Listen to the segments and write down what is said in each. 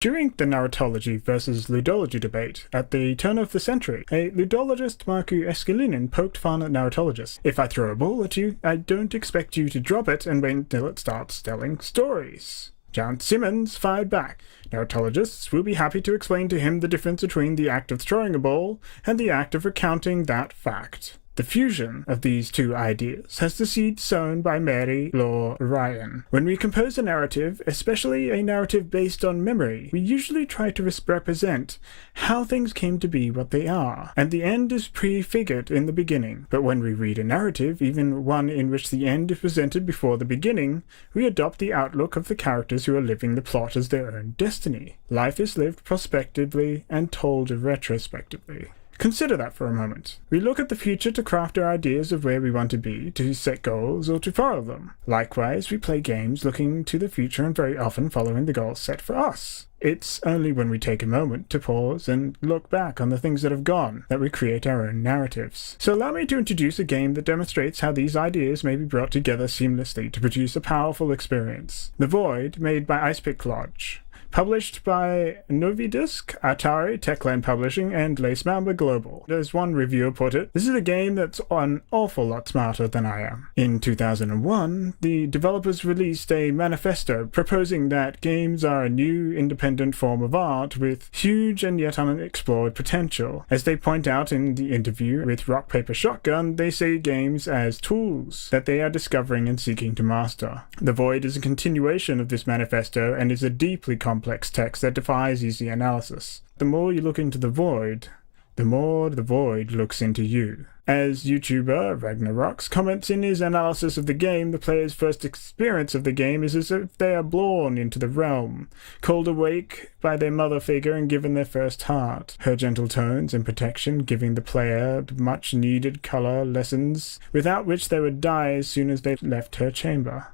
During the narratology versus ludology debate at the turn of the century, a ludologist, Marku Eskelinen, poked fun at narratologists. If I throw a ball at you, I don't expect you to drop it and wait until it starts telling stories. Jan Simmons fired back. Narratologists will be happy to explain to him the difference between the act of throwing a ball and the act of recounting that fact. The fusion of these two ideas has the seed sown by Mary Law Ryan. When we compose a narrative, especially a narrative based on memory, we usually try to represent how things came to be what they are, and the end is prefigured in the beginning. But when we read a narrative, even one in which the end is presented before the beginning, we adopt the outlook of the characters who are living the plot as their own destiny. Life is lived prospectively and told retrospectively. Consider that for a moment. We look at the future to craft our ideas of where we want to be, to set goals, or to follow them. Likewise, we play games looking to the future and very often following the goals set for us. It's only when we take a moment to pause and look back on the things that have gone that we create our own narratives. So allow me to introduce a game that demonstrates how these ideas may be brought together seamlessly to produce a powerful experience. The Void, made by Icepick Lodge. Published by Novidisk, Atari, Techland Publishing, and Lace Mamba Global. As one reviewer put it, this is a game that's an awful lot smarter than I am. In 2001, the developers released a manifesto proposing that games are a new independent form of art with huge and yet unexplored potential. As they point out in the interview with Rock Paper Shotgun, they see games as tools that they are discovering and seeking to master. The Void is a continuation of this manifesto and is a deeply complex text that defies easy analysis. The more you look into the Void, the more the Void looks into you. As YouTuber Ragnarox comments in his analysis of the game, the player's first experience of the game is as if they are born into the realm, called awake by their mother figure and given their first heart. Her gentle tones and protection giving the player much needed color lessons, without which they would die as soon as they left her chamber.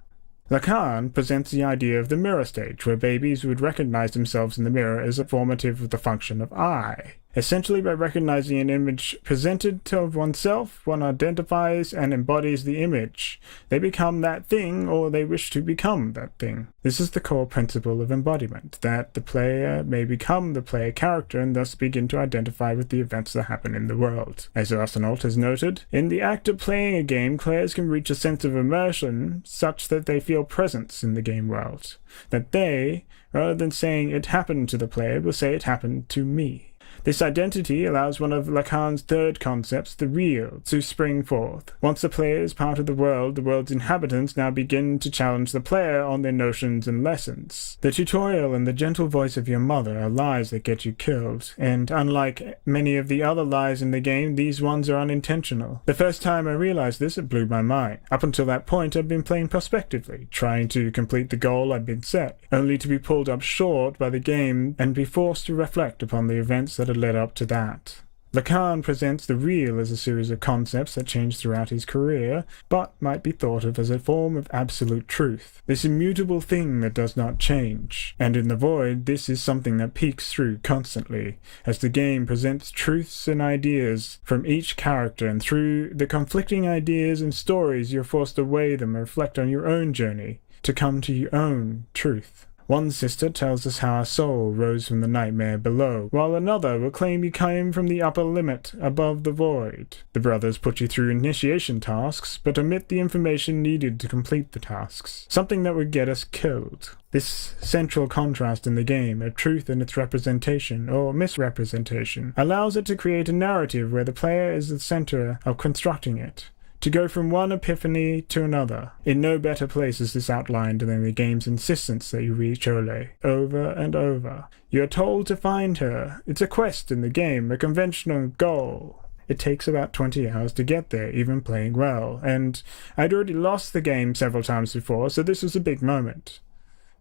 Lacan presents the idea of the mirror stage, where babies would recognize themselves in the mirror as a formative of the function of I. Essentially, by recognizing an image presented to oneself, one identifies and embodies the image. They become that thing, or they wish to become that thing. This is the core principle of embodiment, that the player may become the player character and thus begin to identify with the events that happen in the world. As Arsenault has noted, in the act of playing a game, players can reach a sense of immersion such that they feel presence in the game world. That they, rather than saying it happened to the player, will say it happened to me. This identity allows one of Lacan's third concepts, the real, to spring forth. Once the player is part of the world's inhabitants now begin to challenge the player on their notions and lessons. The tutorial and the gentle voice of your mother are lies that get you killed, and unlike many of the other lies in the game, these ones are unintentional. The first time I realized this, it blew my mind. Up until that point, I'd been playing prospectively, trying to complete the goal I'd been set, only to be pulled up short by the game and be forced to reflect upon the events that had led up to that. Lacan presents the real as a series of concepts that change throughout his career, but might be thought of as a form of absolute truth, this immutable thing that does not change. And in the Void, this is something that peeks through constantly, as the game presents truths and ideas from each character, and through the conflicting ideas and stories you're forced to weigh them and reflect on your own journey, to come to your own truth. One sister tells us how our soul rose from the nightmare below, while another will claim you came from the upper limit above the void. The brothers put you through initiation tasks, but omit the information needed to complete the tasks, something that would get us killed. This central contrast in the game of truth and its representation, or misrepresentation, allows it to create a narrative where the player is the center of constructing it. To go from one epiphany to another. In no better place is this outlined than the game's insistence that you reach Ole, over and over. You are told to find her. It's a quest in the game, a conventional goal. It takes about 20 hours to get there, even playing well, and I'd already lost the game several times before, so this was a big moment.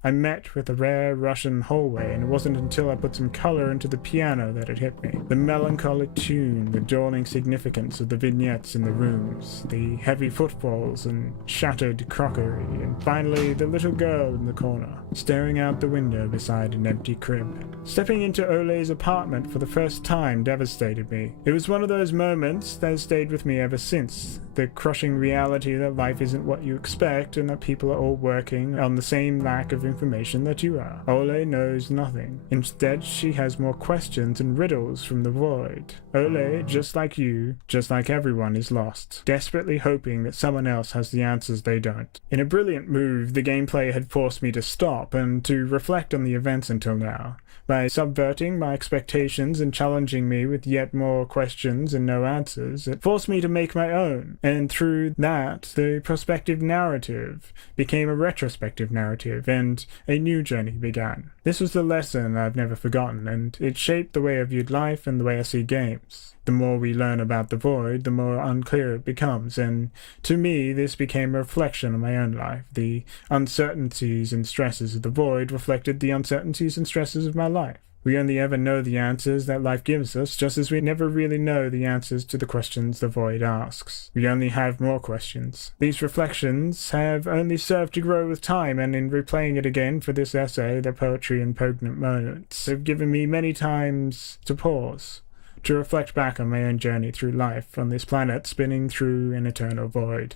I met with a rare Russian hallway, and it wasn't until I put some color into the piano that it hit me. The melancholic tune, the dawning significance of the vignettes in the rooms, the heavy footfalls and shattered crockery, and finally the little girl in the corner, staring out the window beside an empty crib. Stepping into Ole's apartment for the first time devastated me. It was one of those moments that has stayed with me ever since. The crushing reality that life isn't what you expect and that people are all working on the same lack of information that you are. Ole knows nothing. Instead, she has more questions and riddles from the void. Ole, just like you, just like everyone, is lost, desperately hoping that someone else has the answers they don't. In a brilliant move, the gameplay had forced me to stop and to reflect on the events until now. By subverting my expectations and challenging me with yet more questions and no answers, it forced me to make my own, and through that, the prospective narrative became a retrospective narrative, and a new journey began. This was the lesson I've never forgotten, and it shaped the way I viewed life and the way I see games. The more we learn about the void, the more unclear it becomes, and to me this became a reflection of my own life. The uncertainties and stresses of the void reflected the uncertainties and stresses of my life. We only ever know the answers that life gives us, just as we never really know the answers to the questions the void asks. We only have more questions. These reflections have only served to grow with time, and in replaying it again for this essay, the poetry and poignant moments have given me many times to pause, to reflect back on my own journey through life on this planet spinning through an eternal void.